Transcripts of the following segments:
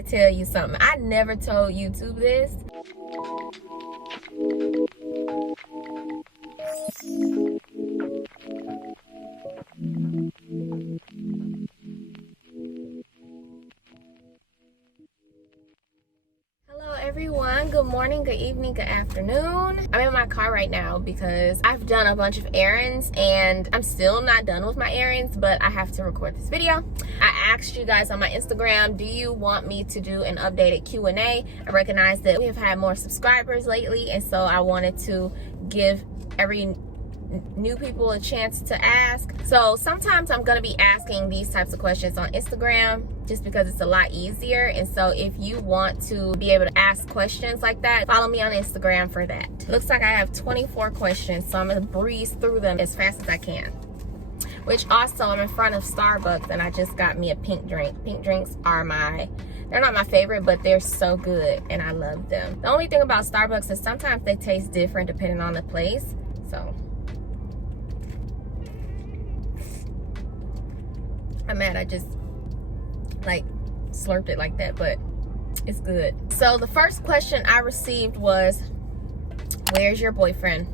gotta tell you something. I never told YouTube this. Everyone, good morning, good evening, good afternoon. I'm in my car right now because I've done a bunch of errands and I'm still not done with my errands, but I have to record this video. I asked you guys on my Instagram, do you want me to do an updated Q&A? I recognize that we have had more subscribers lately, and so I wanted to give every new people a chance to ask. So sometimes I'm gonna be asking these types of questions on Instagram just because it's a lot easier. And so if you want to be able to ask questions like that, follow me on Instagram for that. Looks like I have 24 questions, so I'm gonna breeze through them as fast as I can. Which also, I'm in front of Starbucks and I just got me a pink drink. Pink drinks are they're not my favorite, but they're so good and I love them. The only thing about Starbucks is sometimes they taste different depending on the place. So I'm mad I just like slurped it like that, but it's good. So the first question I received was, where's your boyfriend?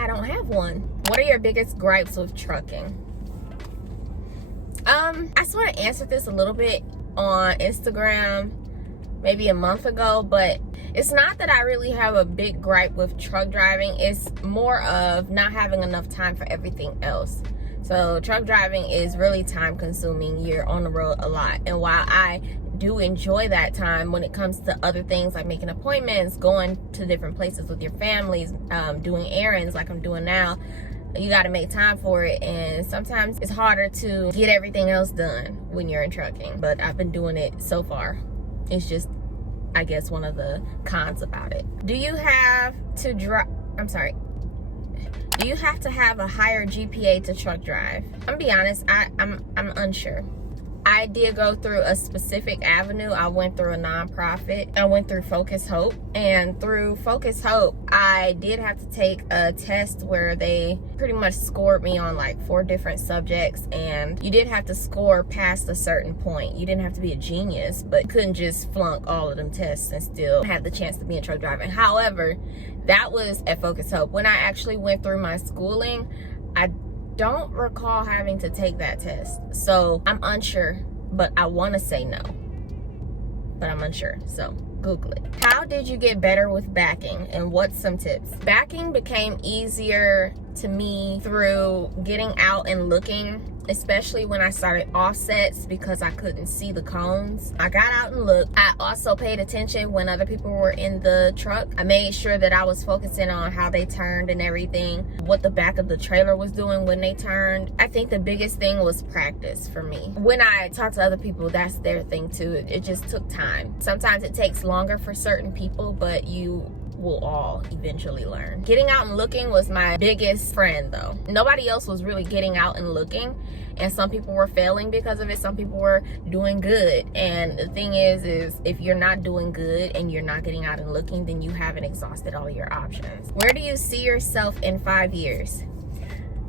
I don't have one. What are your biggest gripes with trucking? I sort of answered this a little bit on Instagram maybe a month ago, but it's not that I really have a big gripe with truck driving. It's more of not having enough time for everything else. So truck driving is really time consuming. You're on the road a lot. And while I do enjoy that time when it comes to other things like making appointments, going to different places with your families, doing errands like I'm doing now, you got to make time for it. And sometimes it's harder to get everything else done when you're in trucking. But I've been doing it so far. It's just, I guess, one of the cons about it. Do you have to do you have to have a higher GPA to truck drive? I'm gonna be honest, I'm unsure. I did go through a specific avenue. I went through a nonprofit. I went through Focus Hope, and through Focus Hope, I did have to take a test where they pretty much scored me on like 4 different subjects, and you did have to score past a certain point. You didn't have to be a genius, but you couldn't just flunk all of them tests and still have the chance to be in truck driving. However, that was at Focus Hope. When I actually went through my schooling, I don't recall having to take that test. So I'm unsure, but I want to say no, but I'm unsure. So Google it. How did you get better with backing, and what's some tips? Backing became easier to me through getting out and looking, especially when I started offsets because I couldn't see the cones. I got out and looked. I also paid attention when other people were in the truck. I made sure that I was focusing on how they turned and everything, what the back of the trailer was doing when they turned. I think the biggest thing was practice for me. When I talk to other people, that's their thing too. It just took time. Sometimes it takes longer for certain people, but you will all eventually learn. Getting out and looking was my biggest friend though. Nobody else was really getting out and looking, and some people were failing because of it. Some people were doing good, and the thing is if you're not doing good and you're not getting out and looking, then you haven't exhausted all your options. Where do you see yourself in 5 years?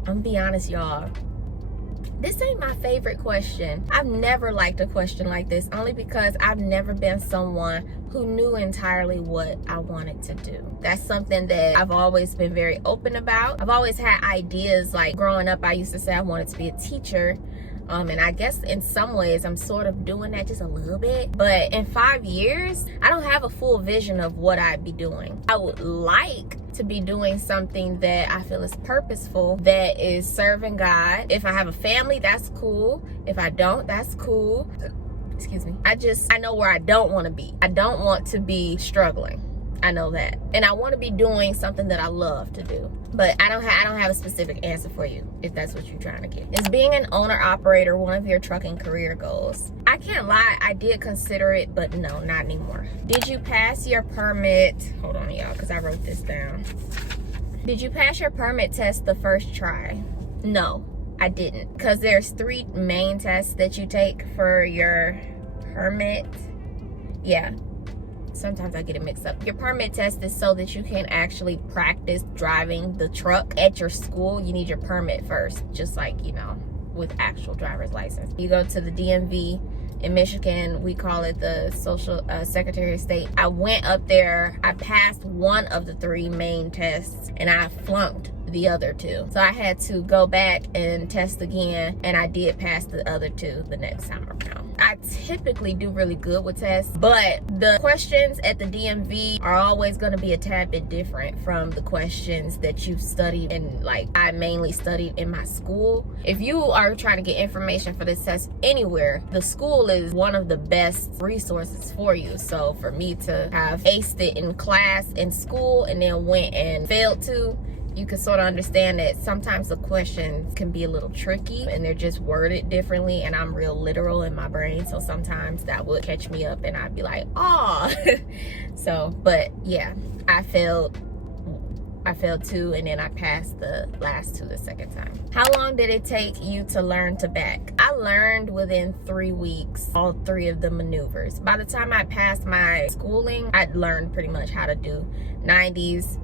I'm gonna be honest, y'all, this ain't my favorite question. I've never liked a question like this, only because I've never been someone who knew entirely what I wanted to do. That's something that I've always been very open about. I've always had ideas. Like growing up, I used to say I wanted to be a teacher. And I guess in some ways I'm sort of doing that just a little bit. But in 5 years, I don't have a full vision of what I'd be doing. I would like to be doing something that I feel is purposeful, that is serving God. If I have a family, that's cool. If I don't, that's cool. Excuse me. I know where I don't want to be. I don't want to be struggling. I know that. And I want to be doing something that I love to do. But I don't have a specific answer for you, if that's what you're trying to get. Is being an owner-operator one of your trucking career goals? I can't lie, I did consider it, but no, not anymore. Did you pass your permit? Hold on, y'all, because I wrote this down. Did you pass your permit test the first try? No, I didn't. Because there's 3 main tests that you take for your permit. Yeah. Sometimes I get it mixed up. Your permit test is so that you can actually practice driving the truck at your school. You need your permit first, just like, you know, with actual driver's license. You go to the DMV In Michigan, we call it the social Secretary of State. I went up there, I passed one of the 3 main tests, and I flunked the other 2. So I had to go back and test again, and I did pass the other 2 the next time around. I typically do really good with tests, but the questions at the DMV are always going to be a tad bit different from the questions that you've studied, and like I mainly studied in my school. If you are trying to get information for this test anywhere, the school is one of the best resources for you. So for me to have aced it in class in school and then went and failed to, you can sort of understand that sometimes the questions can be a little tricky and they're just worded differently, and I'm real literal in my brain, so sometimes that would catch me up and I'd be like, oh. So, but yeah, I failed 2, and then I passed the last 2 the second time. How long did it take you to learn to back? I learned within 3 weeks all 3 of the maneuvers. By the time I passed my schooling, I'd learned pretty much how to do 90s,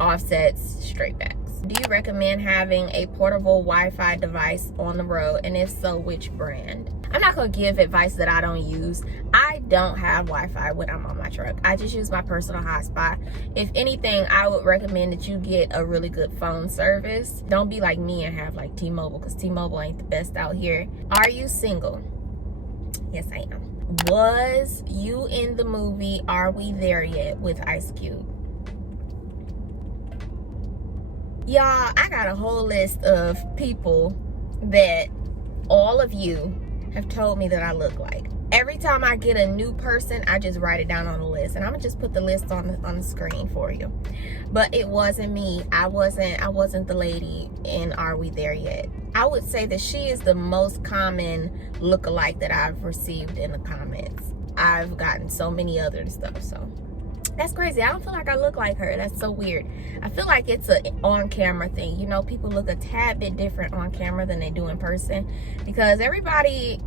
offsets, straight backs. Do you recommend having a portable Wi-Fi device on the road, and if so, which brand? I'm not gonna give advice that I don't use. I don't have Wi-Fi when I'm on my truck. I just use my personal hotspot. If anything, I would recommend that you get a really good phone service. Don't be like me and have like T-Mobile, because T-Mobile ain't the best out here. Are you single? Yes, I am. Was you in the movie Are We There Yet with Ice Cube? Y'all, I got a whole list of people that all of you have told me that I look like. Every time I get a new person, I just write it down on the list, and I'm gonna just put the list on the screen for you. But it wasn't me. I wasn't the lady in Are We There Yet. I would say that she is the most common lookalike that I've received in the comments. I've gotten so many other stuff, so that's crazy. I don't feel like I look like her. That's so weird. I feel like it's an on-camera thing. You know, people look a tad bit different on camera than they do in person, because everybody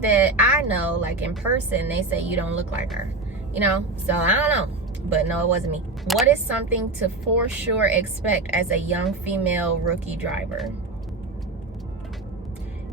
that I know, like in person, they say you don't look like her, you know? So I don't know, but no, it wasn't me. What is something to for sure expect as a young female rookie driver?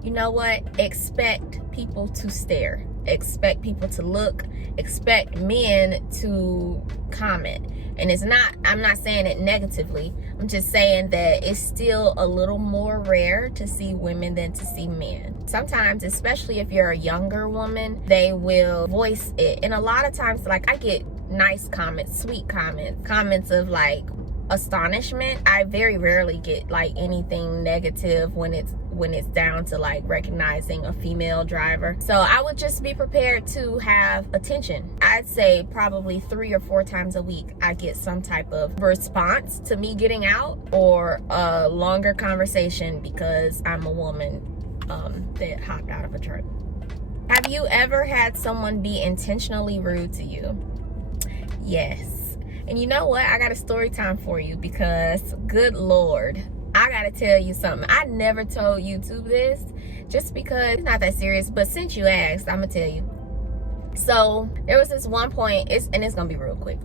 You know what? Expect people to stare. Expect people to look. Expect men to comment. And it's not, I'm not saying it negatively. I'm just saying that it's still a little more rare to see women than to see men. Sometimes, especially if you're a younger woman, they will voice it. And a lot of times, like, I get nice comments, sweet comments of like astonishment. I very rarely get like anything negative when it's down to like recognizing a female driver. So I would just be prepared to have attention. I'd say probably 3 or 4 times a week I get some type of response to me getting out, or a longer conversation because I'm a woman that hopped out of a truck. Have you ever had someone be intentionally rude to you? Yes. And you know what? I got a story time for you, because good Lord, I gotta tell you something. I never told YouTube this just because it's not that serious, but since you asked, I'm gonna tell you. So there was this one point, and it's gonna be real quick.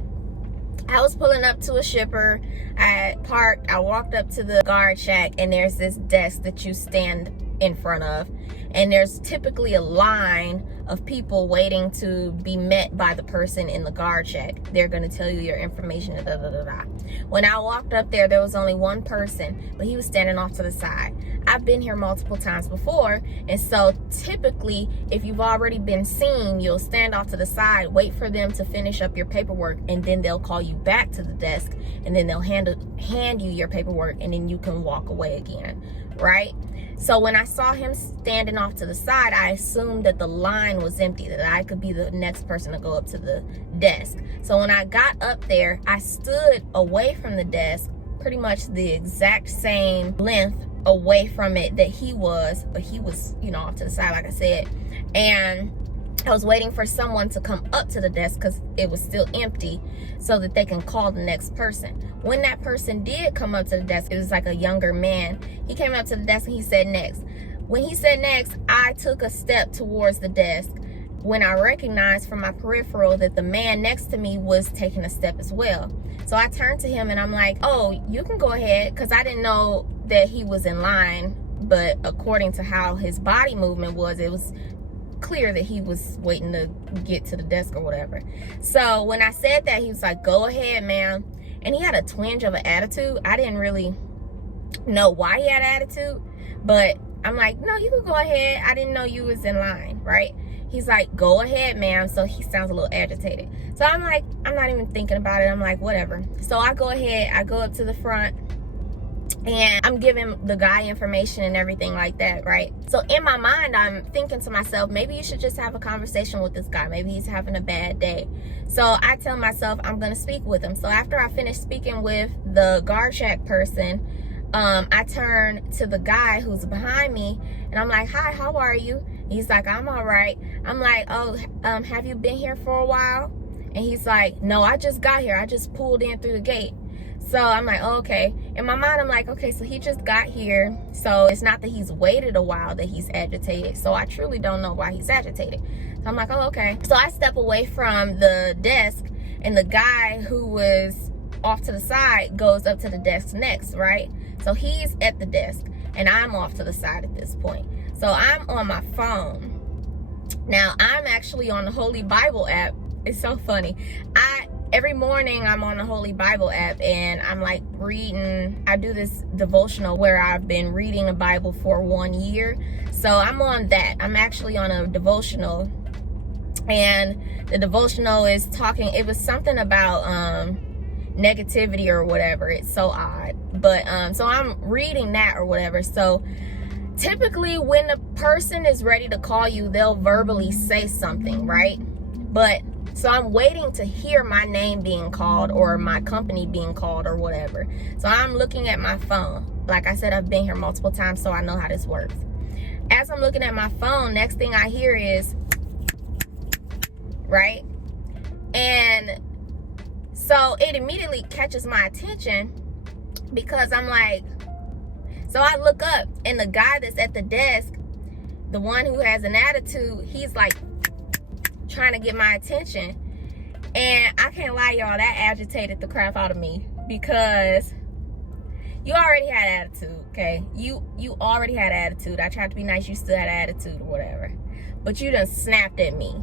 I was pulling up to a shipper. I parked, I walked up to the guard shack, and there's this desk that you stand in front of, and there's typically a line of people waiting to be met by the person in the guard shack. They're going to tell you your information, da, da, da, da. When I walked up there was only one person, but he was standing off to the side. I've been here multiple times before, and so typically if you've already been seen, you'll stand off to the side, wait for them to finish up your paperwork, and then they'll call you back to the desk, and then they'll hand you your paperwork, and then you can walk away again, right? So when I saw him standing off to the side, I assumed that the line was empty, that I could be the next person to go up to the desk. So when I got up there, I stood away from the desk, pretty much the exact same length away from it that he was, but he was, you know, off to the side, like I said. And I was waiting for someone to come up to the desk because it was still empty, so that they can call the next person. When that person did come up to the desk, it was like a younger man. He came up to the desk and he said next. When he said next, I took a step towards the desk, when I recognized from my peripheral that the man next to me was taking a step as well. So I turned to him and I'm like, oh, you can go ahead, because I didn't know that he was in line, but according to how his body movement was, it was clear that he was waiting to get to the desk or whatever. So when I said that, he was like, go ahead, ma'am. And he had a twinge of an attitude. I didn't really know why he had attitude, but I'm like, no, you can go ahead. I didn't know you was in line, right? He's like, go ahead, ma'am. So he sounds a little agitated. So I'm like, I'm not even thinking about it. I'm like, whatever. So I go ahead, I go up to the front, and I'm giving the guy information and everything like that, right? So in my mind, I'm thinking to myself, maybe you should just have a conversation with this guy. Maybe he's having a bad day. So I tell myself I'm going to speak with him. So after I finish speaking with the guard check person, I turn to the guy who's behind me, and I'm like, hi, how are you? He's like, I'm all right. I'm like, oh, have you been here for a while? And he's like, no, I just got here. I just pulled in through the gate. So I'm like, oh, okay. In my mind, I'm like, okay, so he just got here. So it's not that he's waited a while that he's agitated. So I truly don't know why he's agitated. So I'm like, oh, okay. So I step away from the desk, and the guy who was off to the side goes up to the desk next, right? So he's at the desk, and I'm off to the side at this point. So I'm on my phone. Now, I'm actually on the Holy Bible app. It's so funny. Every morning I'm on the Holy Bible app, and I'm like reading. I do this devotional where I've been reading the Bible for 1 year. So I'm on that. I'm actually on a devotional, and the devotional is talking, it was something about negativity or whatever. It's so odd. But so I'm reading that or whatever. So typically when the person is ready to call you, they'll verbally say something, right? But so I'm waiting to hear my name being called or my company being called or whatever. So I'm looking at my phone. Like I said, I've been here multiple times, so I know how this works. As I'm looking at my phone, next thing I hear is, right? And so it immediately catches my attention, because I'm like, so I look up, and the guy that's at the desk, the one who has an attitude, he's like trying to get my attention. And I can't lie, y'all, that agitated the crap out of me, because you already had attitude, okay? You already had attitude. I tried to be nice, you still had attitude or whatever. But you done snapped at me.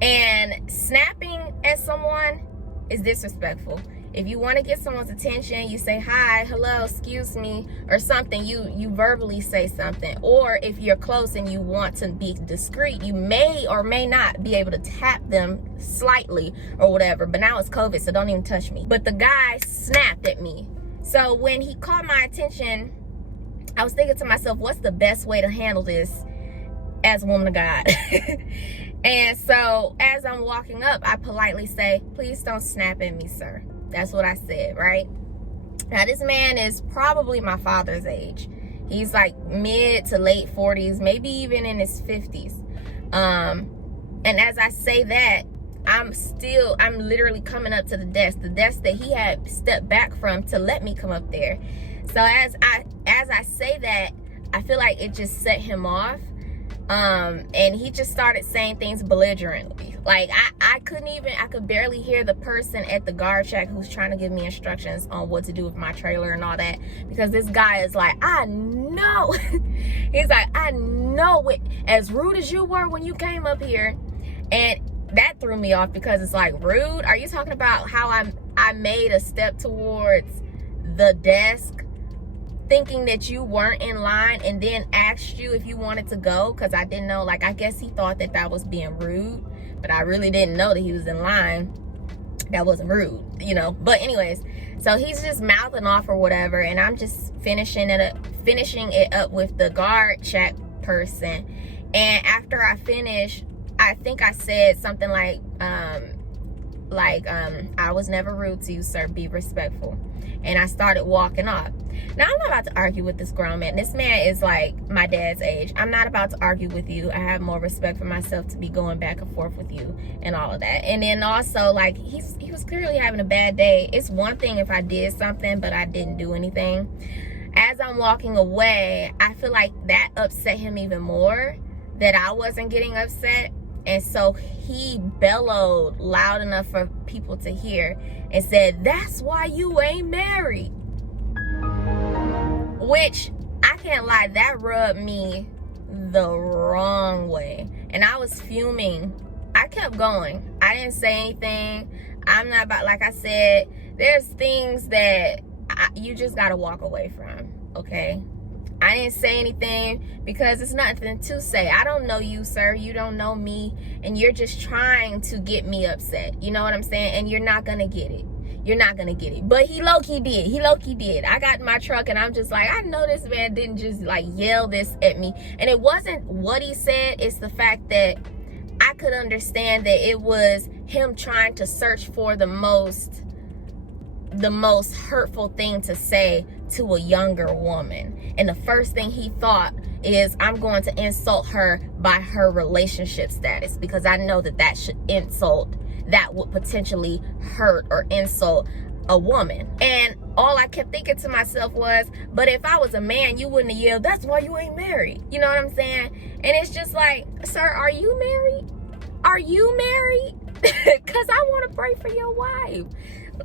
And snapping at someone is disrespectful. If you want to get someone's attention, you say hi, hello, excuse me, or something. You verbally say something. Or if you're close and you want to be discreet, you may or may not be able to tap them slightly or whatever. But now it's COVID, so don't even touch me. But the guy snapped at me. So when he caught my attention, I was thinking to myself, what's the best way to handle this as a woman of God? And so as I'm walking up, I politely say, please don't snap at me, sir. That's what I said, right? Now, this man is probably my father's age. He's like mid to late 40s, maybe even in his 50s. And as I say that, I'm literally coming up to the desk that he had stepped back from to let me come up there. So as I say that, I feel like it just set him off. And he just started saying things belligerently. Like I could barely hear the person at the guard shack who's trying to give me instructions on what to do with my trailer and all that, because this guy is like, I know. He's like, I know it. As rude as you were when you came up here. And that threw me off, because it's like, rude? Are you talking about how I made a step towards the desk thinking that you weren't in line, and then asked you if you wanted to go because I didn't know? Like, I guess he thought that was being rude, but I really didn't know that he was in line. That wasn't rude, you know. But anyways, so he's just mouthing off or whatever, and I'm just finishing it up with the guard check person. And after I finish, I think I said something like I was never rude to you, sir. Be respectful. And I started walking off. Now, I'm not about to argue with this grown man. This man is like my dad's age. I'm not about to argue with you. I have more respect for myself to be going back and forth with you and all of that. And then also, like, he was clearly having a bad day. It's one thing if I did something, but I didn't do anything. As I'm walking away, I feel like that upset him even more, that I wasn't getting upset. And so he bellowed loud enough for people to hear and said, "That's why you ain't married." Which, I can't lie, that rubbed me the wrong way. and I was fuming. I kept going. I didn't say anything. I'm not about, like I said, there's things that you just gotta walk away from, okay? I didn't say anything because it's nothing to say. I don't know you, sir. You don't know me, and you're just trying to get me upset. You know what I'm saying? And you're not gonna get it. You're not gonna get it. But he low-key did. He low-key did. I got in my truck and I'm just like, I know this man didn't just like yell this at me. And it wasn't what he said. It's the fact that I could understand that it was him trying to search for the most hurtful thing to say to a younger woman. And the first thing he thought is, I'm going to insult her by her relationship status, because I know that should insult, that would potentially hurt or insult a woman. And all I kept thinking to myself was, but if I was a man, you wouldn't have yelled, that's why you ain't married. You know what I'm saying? And it's just like, sir, are you married? Are you married? Because I want to pray for your wife.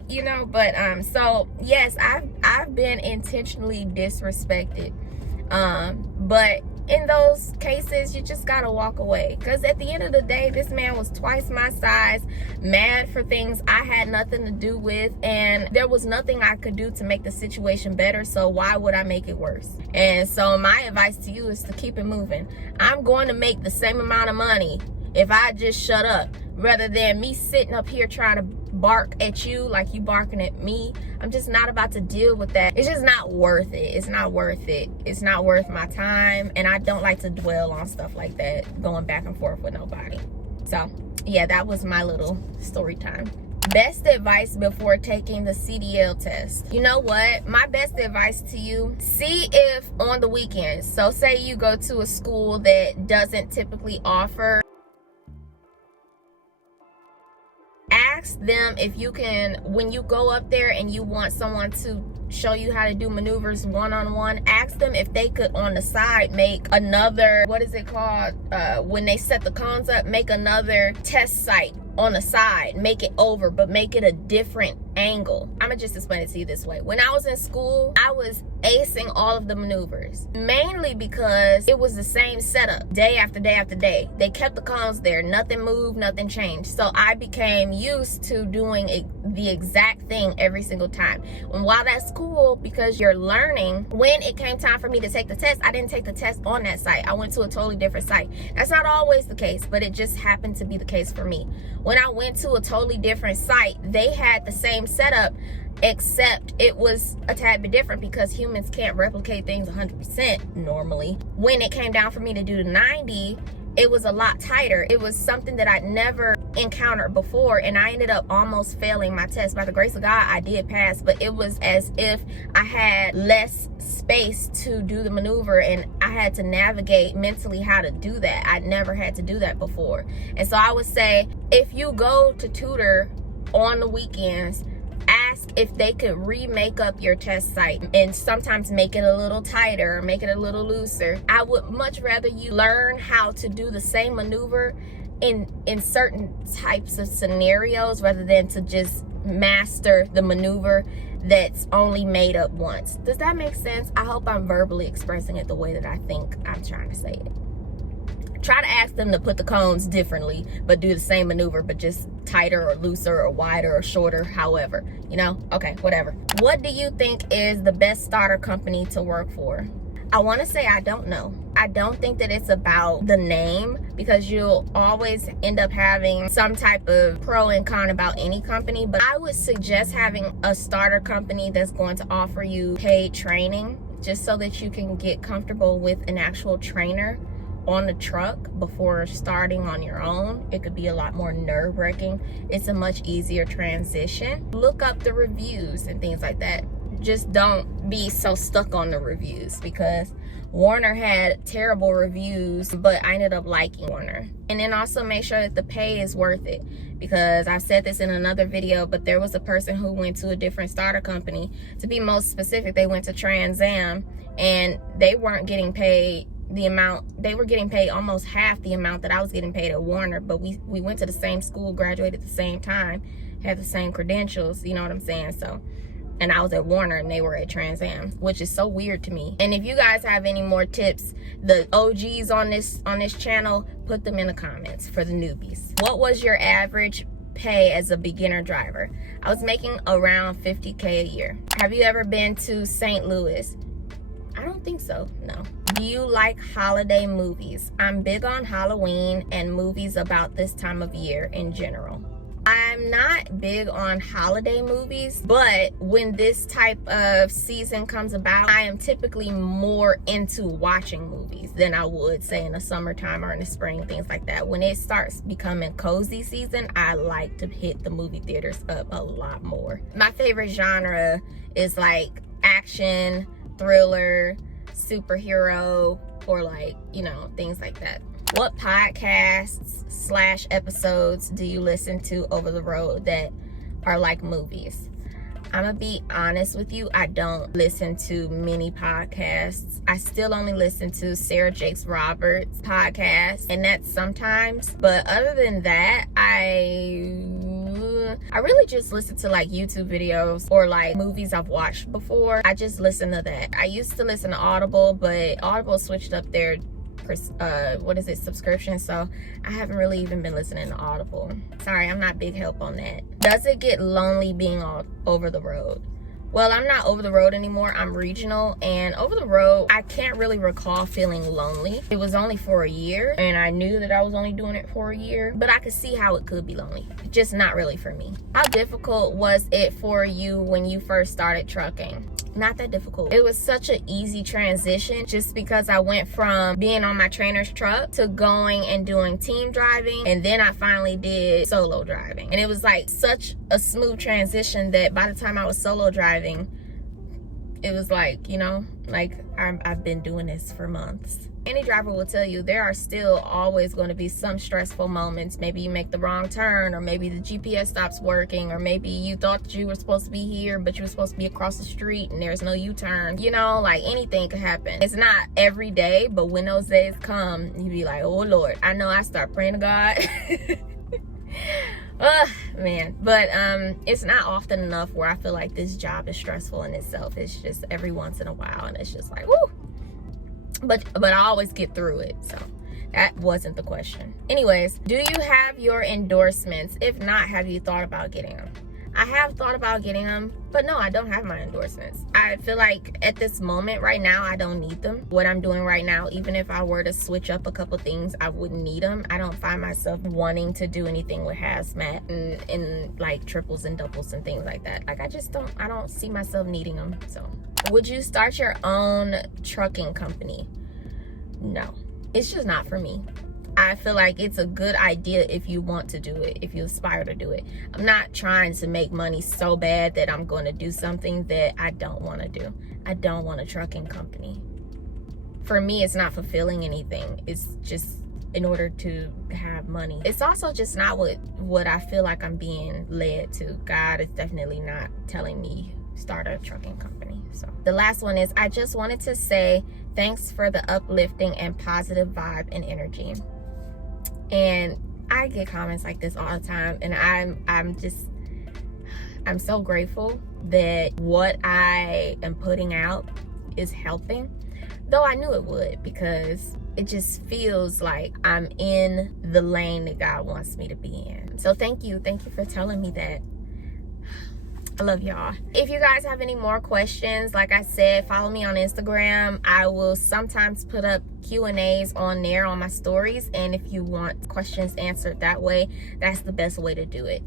You know, but so yes, I've been intentionally disrespected. But in those cases, you just gotta walk away, because at the end of the day, this man was twice my size, mad for things I had nothing to do with, and there was nothing I could do to make the situation better, so why would I make it worse? And so my advice to you is to keep it moving. I'm going to make the same amount of money if I just shut up, rather than me sitting up here trying to bark at you like you barking at me. I'm just not about to deal with that. It's just not worth it. It's not worth it. It's not worth my time, and I don't like to dwell on stuff like that, going back and forth with nobody. So yeah, that was my little story time. Best advice before taking the CDL test. You know what? My best advice to you, see if on the weekends, so say you go to a school that doesn't typically offer, ask them if you can, when you go up there and you want someone to show you how to do maneuvers one-on-one, ask them if they could on the side make another, what is it called, when they set the cones up, make another test site on the side, make it over, but make it a different angle. I'm gonna just explain it to you this way. When I was in school, I was acing all of the maneuvers, mainly because it was the same setup day after day after day. They kept the cones there, nothing moved, nothing changed. So I became used to doing the exact thing every single time. And while that's cool, because you're learning, when it came time for me to take the test, I didn't take the test on that site. I went to a totally different site. That's not always the case, but it just happened to be the case for me. When I went to a totally different site, they had the same setup, except it was a tad bit different because humans can't replicate things 100% normally. When it came down for me to do the 90, it was a lot tighter. It was something that I'd never encountered before, and I ended up almost failing my test. By the grace of God, I did pass, but it was as if I had less space to do the maneuver, and I had to navigate mentally how to do that. I'd never had to do that before. And so I would say, if you go to tutor on the weekends, ask if they could remake up your test site and sometimes make it a little tighter, make it a little looser. I would much rather you learn how to do the same maneuver in certain types of scenarios, rather than to just master the maneuver that's only made up once. Does that make sense? I hope I'm verbally expressing it the way that I think I'm trying to say it. Try to ask them to put the cones differently, but do the same maneuver, but just tighter or looser or wider or shorter, however, you know? Okay, whatever. What do you think is the best starter company to work for? I want to say I don't know. I don't think that it's about the name, because you'll always end up having some type of pro and con about any company, but I would suggest having a starter company that's going to offer you paid training, just so that you can get comfortable with an actual trainer on the truck before starting on your own. It could be a lot more nerve-wracking. It's a much easier transition. Look up the reviews and things like that. Just don't be so stuck on the reviews, because Warner had terrible reviews, but I ended up liking Warner. And then also make sure that the pay is worth it, because I've said this in another video, but there was a person who went to a different starter company. To be most specific, they went to Trans Am, and they weren't getting paid the amount. They were getting paid almost half the amount that I was getting paid at Warner, but we went to the same school, graduated at the same time, had the same credentials, you know what I'm saying? So, and I was at Warner and they were at Trans Am, which is so weird to me. And if you guys have any more tips, the OGs on this channel, put them in the comments for the newbies. What was your average pay as a beginner driver? I was making around 50K a year. Have you ever been to St. Louis? I don't think so, no. Do you like holiday movies? I'm big on Halloween and movies about this time of year in general. I'm not big on holiday movies, but when this type of season comes about, I am typically more into watching movies than I would say in the summertime or in the spring, things like that. When it starts becoming cozy season, I like to hit the movie theaters up a lot more. My favorite genre is like action, thriller, superhero, or like, you know, things like that. What podcasts/episodes do you listen to over the road that are like movies? I'm gonna be honest with you, I don't listen to many podcasts. I still only listen to Sarah Jakes Roberts podcast, and that's sometimes. But other than that, I really just listen to like YouTube videos or like movies I've watched before. I just listen to that. I used to listen to Audible, but Audible switched up their subscription, so I haven't really even been listening to Audible. Sorry, I'm not big help on that. Does it get lonely being all over the road? Well, I'm not over the road anymore. I'm regional, and over the road, I can't really recall feeling lonely. It was only for a year, and I knew that I was only doing it for a year, but I could see how it could be lonely. Just not really for me. How difficult was it for you when you first started trucking? Not that difficult. It was such an easy transition just because I went from being on my trainer's truck to going and doing team driving, and then I finally did solo driving. And it was like such a smooth transition that by the time I was solo driving, it was like, you know, like I've been doing this for months. Any driver will tell you there are still always going to be some stressful moments. Maybe you make the wrong turn, or maybe the GPS stops working, or maybe you thought that you were supposed to be here but you were supposed to be across the street and there's no U-turn. You know, like anything could happen. It's not every day, but when those days come, you be like, oh Lord. I know I start praying to God. Man, but it's not often enough where I feel like this job is stressful in itself. It's just every once in a while, and it's just like, woo. But I always get through it, so that wasn't the question. Anyways, do you have your endorsements? If not, have you thought about getting them? I have thought about getting them, but no, I don't have my endorsements. I feel like at this moment right now, I don't need them. What I'm doing right now, even if I were to switch up a couple things, I wouldn't need them. I don't find myself wanting to do anything with hazmat and like triples and doubles and things like that. Like I don't see myself needing them. So would you start your own trucking company? No, it's just not for me. I feel like it's a good idea if you want to do it, if you aspire to do it. I'm not trying to make money so bad that I'm going to do something that I don't want to do. I don't want a trucking company. For me, it's not fulfilling anything. It's just in order to have money. It's also just not what I feel like I'm being led to. God is definitely not telling me start a trucking company. So the last one is, I just wanted to say thanks for the uplifting and positive vibe and energy. And I get comments like this all the time, and I'm so grateful that what I am putting out is helping, though I knew it would, because it just feels like I'm in the lane that God wants me to be in. So thank you for telling me that. I love y'all. If you guys have any more questions, like I said, follow me on Instagram. I will sometimes put up Q&As on there on my stories, and if you want questions answered that way, that's the best way to do it.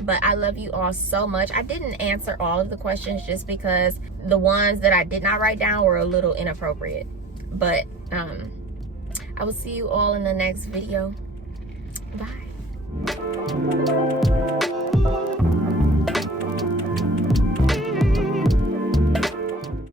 But I love you all so much. I didn't answer all of the questions just because the ones that I did not write down were a little inappropriate. But I will see you all in the next video. Bye.